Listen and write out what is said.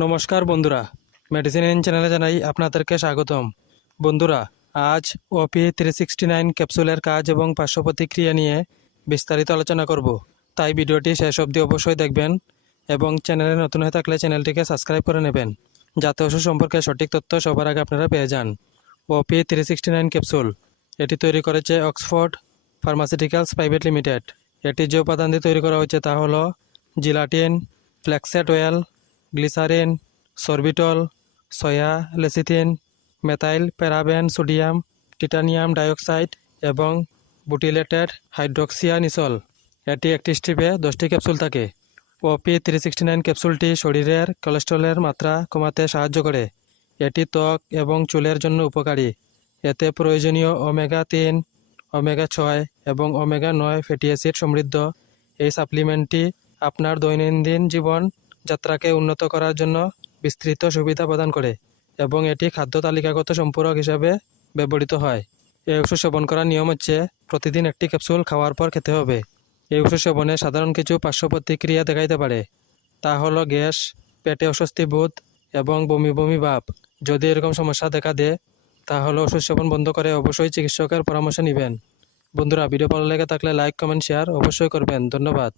নমস্কার বন্ধুরা। Medicine in চ্যানেলে জানাই আপনাদেরকে স্বাগতম। বন্ধুরা, আজ ওপি থ্রি সিক্সটি নাইন ক্যাপসুলের কাজ এবং পার্শ্ব প্রতিক্রিয়া নিয়ে বিস্তারিত আলোচনা করব। তাই ভিডিওটি শেষ অবধি অবশ্যই দেখবেন এবং চ্যানেলে নতুন হয়ে থাকলে চ্যানেলটিকে সাবস্ক্রাইব করে নেবেন, যাতে ওষুধ সম্পর্কে সঠিক তথ্য সবার আগে আপনারা পেয়ে যান। O P three sixty nine capsule এটি তৈরি করেছে অক্সফোর্ড ফার্মাসিউটিক্যালস প্রাইভেট লিমিটেড। এটি যে উপাদান দিয়ে তৈরি করা হয়েছে তা হলো gelatin flaxseed oil glycerin, sorbitol, soya, lecithin, methyl, paraben, sodium, titanium dioxide এবং বুটিলেটেড হাইড্রক্সিয়ানিসল এটি একটি স্ট্রিপে দশটি ক্যাপসুল থাকে। O P three sixty nine ক্যাপসুলটি শরীরের কোলেস্ট্রলের মাত্রা কমাতে সাহায্য করে। এটি ত্বক এবং চুলের জন্য উপকারী। এতে প্রয়োজনীয় ওমেগা তিন, ওমেগা ছয় এবং ওমেগা নয় ফ্যাটি অ্যাসিড সমৃদ্ধ। এই সাপ্লিমেন্টটি আপনার দৈনন্দিন জীবন যাত্রাকে উন্নত করার জন্য বিস্তৃত সুবিধা প্রদান করে এবং এটি খাদ্য তালিকাগত সম্পূরক হিসাবে ব্যবহৃত হয়। এই ওষুধ সেবন করার নিয়ম হচ্ছে প্রতিদিন একটি ক্যাপসুল খাওয়ার পর খেতে হবে। এই ওষুধ সেবনে সাধারণ কিছু পার্শ্ব প্রতিক্রিয়া দেখাইতে পারে। তা হলো গ্যাস, পেটে অস্বস্তি বোধ এবং বমি বমি ভাব। যদি এরকম সমস্যা দেখা দেয়, তাহলে ওষুধ সেবন বন্ধ করে অবশ্যই চিকিৎসকের পরামর্শ নেবেন। বন্ধুরা, ভিডিও ভালো লেগে থাকলে লাইক, কমেন্ট, শেয়ার অবশ্যই করবেন। ধন্যবাদ।